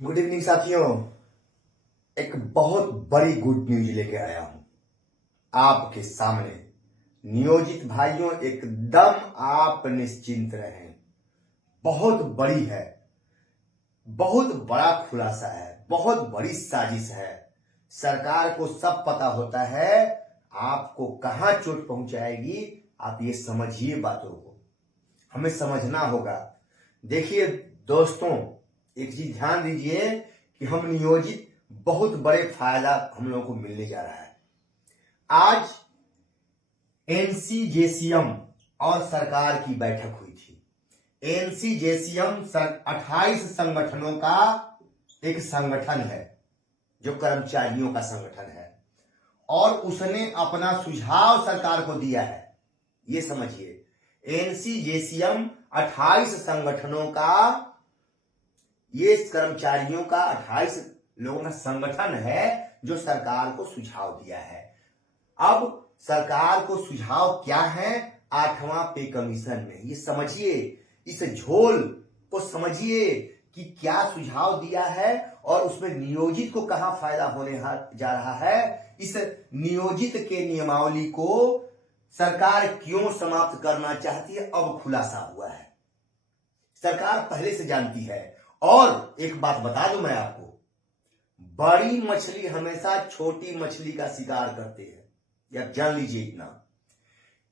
Good evening साथियों। एक बहुत बड़ी गुड न्यूज लेके आया हूं आपके सामने। नियोजित भाइयों, एकदम आप निश्चिंत रहें। बहुत बड़ी है, बहुत बड़ा खुलासा है, बहुत बड़ी साजिश है। सरकार को सब पता होता है आपको कहां चोट पहुंचाएगी। आप ये समझिए, बातों को हमें समझना होगा। देखिए दोस्तों, एक चीज ध्यान दीजिए कि हम नियोजित बहुत बड़े फायदा हम लोगों को मिलने जा रहा है। आज एनसीजेसीएम और सरकार की बैठक हुई थी। एनसीजेसीएम 28 संगठनों का एक संगठन है, जो कर्मचारियों का संगठन है, और उसने अपना सुझाव सरकार को दिया है। ये समझिए, एनसीजेसीएम 28 संगठनों का, ये कर्मचारियों का 28 लोगों का संगठन है जो सरकार को सुझाव दिया है। अब सरकार को सुझाव क्या है? 8वां पे कमीशन में। ये समझिए, इस झोल को समझिए कि क्या सुझाव दिया है और उसमें नियोजित को कहां फायदा होने जा रहा है। इस नियोजित के नियमावली को सरकार क्यों समाप्त करना चाहती है, अब खुलासा हुआ है। सरकार पहले से जानती है। और एक बात बता दूं मैं आपको, बड़ी मछली हमेशा छोटी मछली का शिकार करते हैं, या जान लीजिए इतना।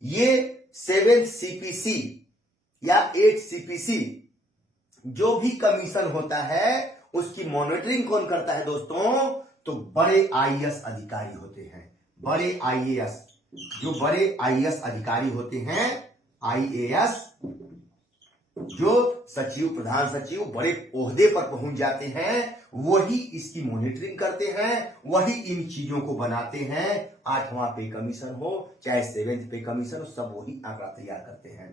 ये 7th CPC या 8th CPC जो भी कमीशन होता है, उसकी मॉनिटरिंग कौन करता है दोस्तों? तो बड़े आईएएस अधिकारी होते हैं। बड़े आईएएस, जो बड़े आईएएस अधिकारी होते हैं, आईएएस जो सचिव, प्रधान सचिव, बड़े ओहदे पर पहुंच जाते हैं, वही इसकी मॉनिटरिंग करते हैं, वही इन चीजों को बनाते हैं। 8वां पे कमीशन हो चाहे 7th पे कमीशन हो, सब वही आंकड़ा तैयार करते हैं।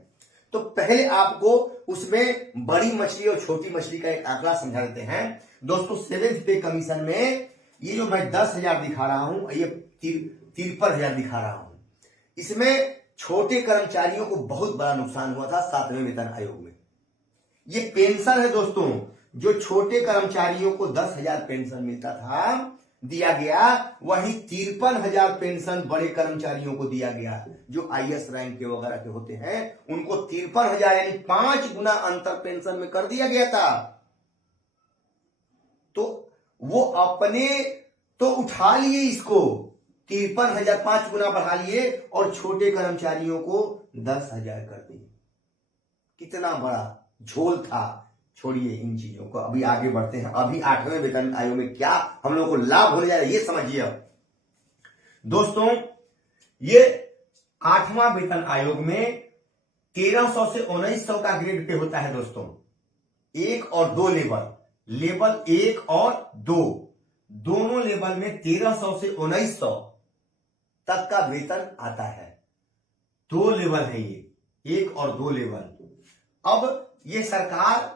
तो पहले आपको उसमें बड़ी मछली और छोटी मछली का एक आंकड़ा समझा देते हैं दोस्तों। 7th पे कमीशन में ये जो मैं 10,000 दिखा रहा हूं, ये 53,000 दिखा रहा हूं। इसमें छोटे कर्मचारियों को बहुत बड़ा नुकसान हुआ था 7वें वेतन आयोग में। ये पेंशन है दोस्तों, जो छोटे कर्मचारियों को 10,000 पेंशन मिलता था, दिया गया, वही 53,000 पेंशन बड़े कर्मचारियों को दिया गया, जो आईएएस रैंक के वगैरह के होते हैं, उनको 53,000 यानी 5 गुना अंतर पेंशन में कर दिया गया था। तो वो अपने तो उठा लिए इसको, 53,000 5 गुना बढ़ा लिए, और छोटे कर्मचारियों को 10,000 कर दिए। कितना बड़ा झोल था। छोड़िए इन चीजों को, अभी आगे बढ़ते हैं। अभी 8वें वेतन आयोग में क्या हम लोग को लाभ होने जा रहा है, ये समझिए। अब दोस्तों, ये 8वां वेतन आयोग में 1300 से 1900 का ग्रेड पे होता है दोस्तों। 1 और 2 लेवल 1 और 2, दोनों लेवल में 1300 से 1900 तक का वेतन आता है। 2 लेवल है ये, 1 और 2 लेवल। अब ये सरकार,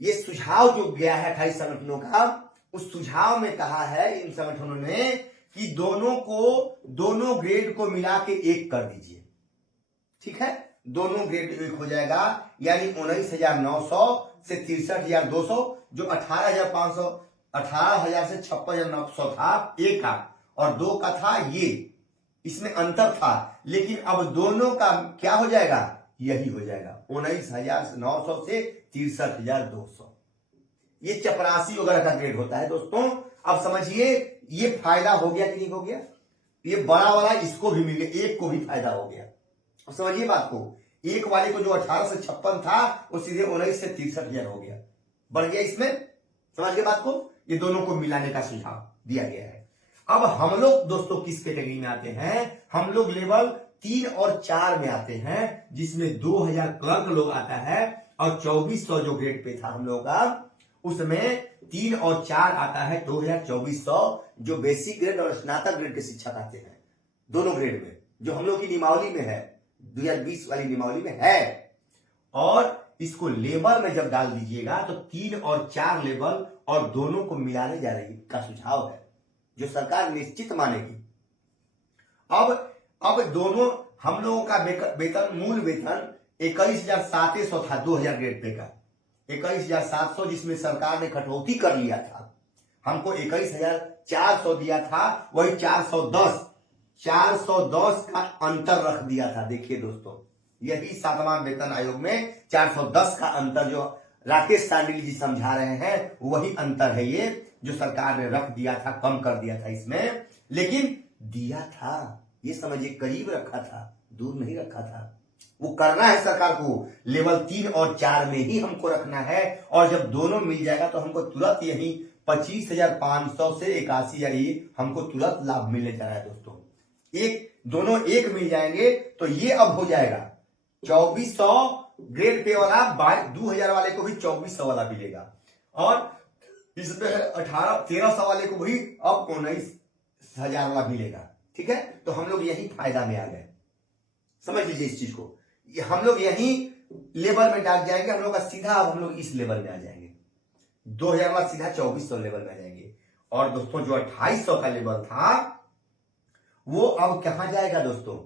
ये सुझाव जो गया है 28 संगठनों का, उस सुझाव में कहा है इन संगठनों ने कि दोनों ग्रेड को मिला के 1 कर दीजिए। ठीक है, दोनों ग्रेड 1 हो जाएगा, यानी 19,900 से 63,200, जो 18,500, 18,000 से 56,900 था 1 का, और 2 का था ये, इसमें अंतर था। लेकिन अब दोनों का क्या हो जाएगा? यही हो जाएगा, 19,900 से 63,200। ये चपरासी वगैरह का ग्रेड होता है दोस्तों। अब समझिए, ये फायदा हो गया कि नहीं हो गया? ये बड़ा वाला इसको भी मिल गया, 1 को भी फायदा हो गया। अब समझिए बात को, 1 वाले को जो 18 से 56 था, वो सीधे 19 से 63,000 हो गया, बढ़ गया इसमें। समझ गए बात को? ये दोनों को मिलाने का सुझाव दिया गया है। अब हम लोग दोस्तों किस कैटेगरी में आते हैं? हम लोग लेवल 3 और 4 में आते हैं, जिसमें 2,000 क्लर्क लोग आता है, और 2400 जो ग्रेड पे था हम लोग का, उसमें 3 और 4 आता है 2,2400, जो बेसिक ग्रेड और स्नातक ग्रेड के शिक्षक आते हैं, दोनों ग्रेड में, जो हम लोग की नियमावली में है, 2020 वाली नियमावली में है। और इसको लेवल में जब डाल दीजिएगा तो 3 और 4 लेवल और दोनों को मिलाने जा रही का सुझाव है, जो सरकार निश्चित मानेगी। अब दोनों हम लोगों का वेतन, मूल वेतन 21,700 था 2000 ग्रेड पे का, 21,700 जिसमें सरकार ने कटौती कर लिया था, हमको 21,400 दिया था, वही 410 का अंतर रख दिया था। देखिए दोस्तों, यही 7वां वेतन आयोग में 410 का अंतर जो राकेश सांडिल जी समझा रहे हैं, वही अंतर है ये जो सरकार ने रख दिया था, कम कर दिया था इसमें। लेकिन दिया था, ये समझिए करीब रखा था, दूर नहीं रखा था। वो करना है सरकार को, लेवल 3 और 4 में ही हमको रखना है। और जब दोनों मिल जाएगा तो हमको तुरंत यही 25,500 से 81,000 हमको तुरंत लाभ मिलने जा रहा है दोस्तों। दोनों एक मिल जाएंगे तो ये अब हो जाएगा 2400 ग्रेड पे वाला, 2,000 वाले को भी 2400 वाला मिलेगा, और इसमें 1300 वाले को भी अब 19,000 वाला मिलेगा। ठीक है, तो हम लोग यही फायदा में आ गए, समझ लीजिए इस चीज को। हम लोग यही लेवल में डाल जाएंगे, हम लोग का सीधा अब हम लोग इस लेवल में आ जाएंगे, 2,000 वाला सीधा 2400 लेवल में आ जाएंगे। और दोस्तों जो 2800 का लेवल था वो अब कहां जाएगा दोस्तों,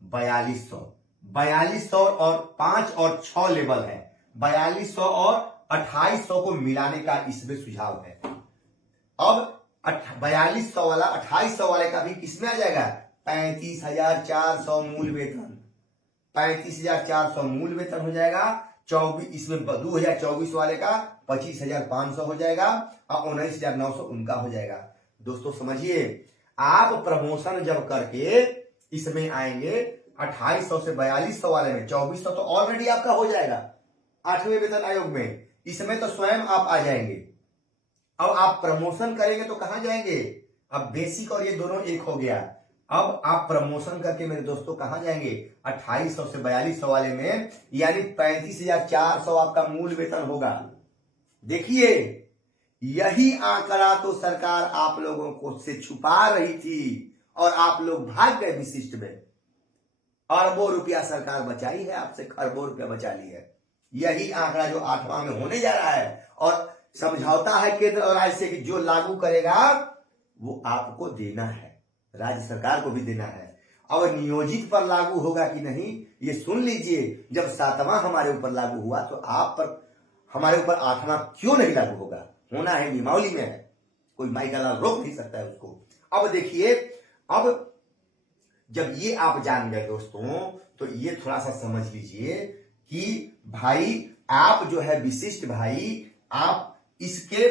4200 और 5 और 6 लेवल है, 4200 और 2800 को मिलाने का इसमें सुझाव है। अब 4200 वाला 2800 वाले का भी किसमें आ जाएगा, 35,400 मूल वेतन, 35,400 मूल वेतन हो जाएगा। 24 इसमें 2024 वाले का 25,500 हो जाएगा और 19,900 उनका हो जाएगा। दोस्तों समझिए, आप प्रमोशन जब करके इसमें आएंगे 2800 से 4200 वाले में, 2400 तो ऑलरेडी आपका हो जाएगा 8वें वेतन आयोग में, इसमें तो स्वयं आप आ जाएंगे। अब आप प्रमोशन करेंगे तो कहां जाएंगे, अब बेसिक और ये दोनों एक हो गया। अब आप प्रमोशन करके मेरे दोस्तों कहां जाएंगे, 2800 से 4200 वाले में, यानी 35,400 आपका मूल वेतन होगा। देखिए, यही आंकड़ा तो सरकार आप लोगों को से छुपा रही थी और आप लोग भाग गए विशिष्ट में। अरबों रुपया सरकार बचाई है आपसे, खरबों रुपया बचा ली है। यही आंकड़ा जो 8वां में होने जा रहा है, और समझौता है केंद्र और राज्य से कि जो लागू करेगा वो आपको देना है, राज्य सरकार को भी देना है। अब नियोजित पर लागू होगा कि नहीं ये सुन लीजिए। जब 7वां हमारे ऊपर लागू हुआ तो आप पर हमारे ऊपर 8वां क्यों नहीं लागू होगा, होना है, नियमावली में है, कोई माई का लाल रोक नहीं सकता है उसको। अब देखिए, अब जब ये आप जान गए दोस्तों, तो ये थोड़ा सा समझ लीजिए कि भाई आप जो है विशिष्ट भाई, आप इसके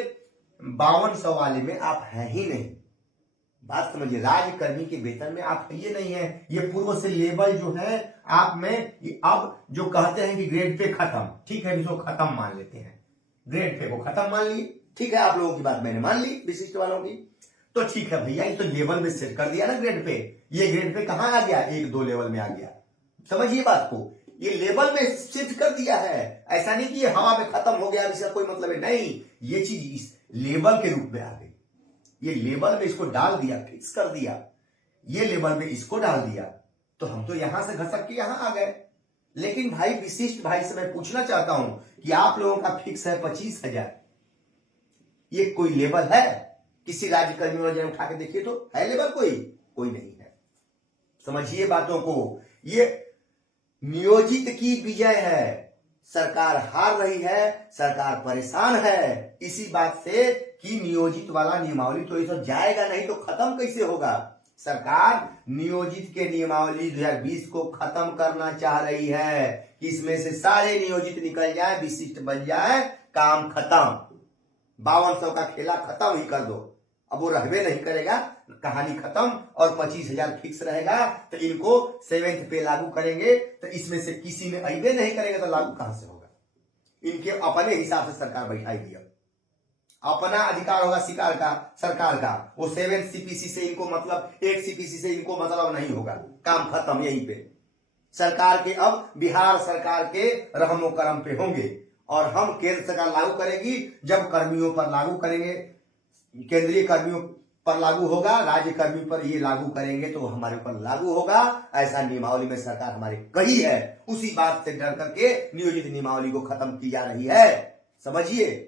5200 वाले में आप हैं ही नहीं। बात समझिए, राज्यकर्मी के वेतन में आप ये नहीं है। ये पूर्व से लेवल जो है आप में, अब जो कहते हैं कि ग्रेड पे खत्म, ठीक है, इसको खत्म मान लेते हैं, ग्रेड पे को खत्म मान लिए, ठीक है, आप लोगों की बात मैंने मान ली विशिष्ट वालों की, तो ठीक है भैया, ये तो लेवल में सेट कर दिया ना ग्रेड पे। ये ग्रेड पे कहां आ गया, 1-2 लेवल में आ गया, समझिए बात को, ये लेवल में शिफ्ट कर दिया है। ऐसा नहीं कि ये हवा में खत्म हो गया, इसका कोई मतलब है नहीं, ये चीज इस लेवल के रूप में आ गई। ये लेवल में इसको डाल दिया, फिक्स कर दिया, ये लेवल में इसको डाल दिया, तो हम तो यहां से घसक के यहां आ गए। लेकिन भाई विशिष्ट भाई से मैं पूछना चाहता हूं कि आप लोगों का फिक्स है 25,000, ये कोई लेवल है, किसी राज्य कर्मी वाले उठा के देखिए तो है लेवल, कोई नहीं है। समझिए बातों को, ये नियोजित की विजय है, सरकार हार रही है, सरकार परेशान है इसी बात से कि नियोजित वाला नियमावली तो ये सब जाएगा नहीं तो खत्म कैसे होगा। सरकार नियोजित के नियमावली 2020 को खत्म करना चाह रही है कि इसमें से सारे नियोजित निकल जाए, विशिष्ट बन जाए, काम खत्म, 5200 का खेला खत्म ही कर दो। अब वो रहबे नहीं करेगा, कहानी खत्म, और 25,000 फिक्स रहेगा, तो इनको 7th पे लागू करेंगे, तो इसमें से किसी में अइबे नहीं करेगा तो लागू कहां से होगा। इनके अपने हिसाब से सरकार बैठाएगी, अपना अधिकार होगा शिकार का, सरकार का, वो 7th CPC से इनको मतलब, 8 CPC से इनको मतलब नहीं होगा, काम खत्म यहीं पे। सरकार के अब बिहार सरकार के रहमो करम पे होंगे, और हम केंद्र सरकार लागू करेगी, जब कर्मियों पर लागू करेंगे, केंद्रीय कर्मियों पर लागू होगा, राज्य कर्मी पर ये लागू करेंगे तो हमारे ऊपर लागू होगा, ऐसा नियमावली में सरकार हमारी कही है। उसी बात से डर करके नियोजित नियमावली को खत्म की जा रही है, समझिए।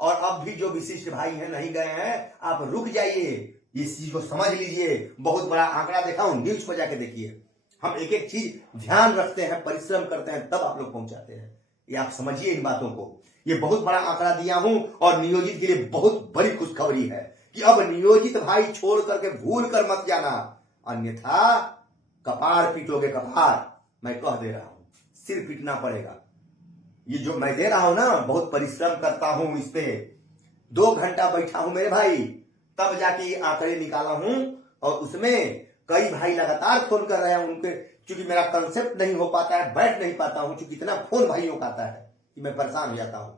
और अब भी जो विशिष्ट भाई हैं नहीं गए हैं, आप रुक जाइए, इस चीज को समझ लीजिए। बहुत बड़ा आंकड़ा देखा हूं, न्यूज को जाके देखिए। हम एक एक चीज ध्यान रखते हैं, परिश्रम करते हैं, तब आप लोग पहुंचाते हैं। ये आप समझिए इन बातों को। ये बहुत बड़ा आंकड़ा दिया हूं और नियोजित के लिए बहुत बड़ी खुशखबरी है कि अब नियोजित भाई छोड़ करके भूल कर मत जाना, अन्यथा कपार पीटोगे कपार। मैं कह दे रहा हूं, सिर पीटना पड़ेगा। ये जो मैं दे रहा हूं ना, बहुत परिश्रम करता हूं इस पे, 2 घंटा बैठा हूं मेरे भाई, तब जाके ये आंकड़े निकाला हूं। और उसमें कई भाई लगातार फोन कर रहे हैं, उनके क्योंकि मेरा कंसेप्ट नहीं हो पाता है, बैठ नहीं पाता हूं, क्योंकि इतना फोन भाइयों का आता है कि मैं परेशान हो जाता हूं।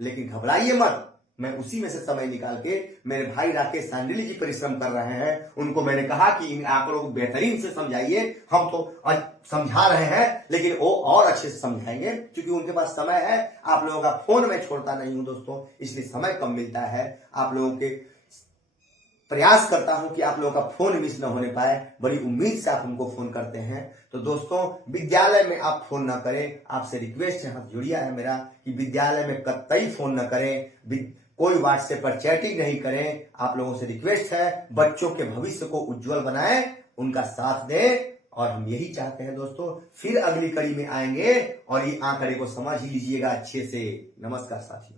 लेकिन घबराइए मत, मैं उसी में से समय निकाल के, मेरे भाई राकेश सांडिली जी परिश्रम कर रहे हैं, उनको मैंने कहा कि इन आंकड़ों को बेहतरीन से समझाइए। हम तो समझा रहे हैं, लेकिन वो और अच्छे से समझाएंगे, क्योंकि उनके पास समय है। आप लोगों का फोन मैं छोड़ता नहीं हूं दोस्तों, इसलिए समय कम मिलता है। आप लोगों के प्रयास करता हूं कि आप लोगों का फोन मिस न होने पाए। बड़ी उम्मीद से आप हमको फोन करते हैं। तो दोस्तों, विद्यालय में आप फोन ना करें, आपसे रिक्वेस्ट है, हाथ जुड़िया है मेरा कि विद्यालय में कतई फोन न करें, कोई व्हाट्सएप पर चैटिंग नहीं करें। आप लोगों से रिक्वेस्ट है, बच्चों के भविष्य को उज्जवल बनाएं, उनका साथ दें। और हम यही चाहते हैं दोस्तों, फिर अगली कड़ी में आएंगे और ये आंकड़े को समझ ही लीजिएगा अच्छे से। नमस्कार साथियों।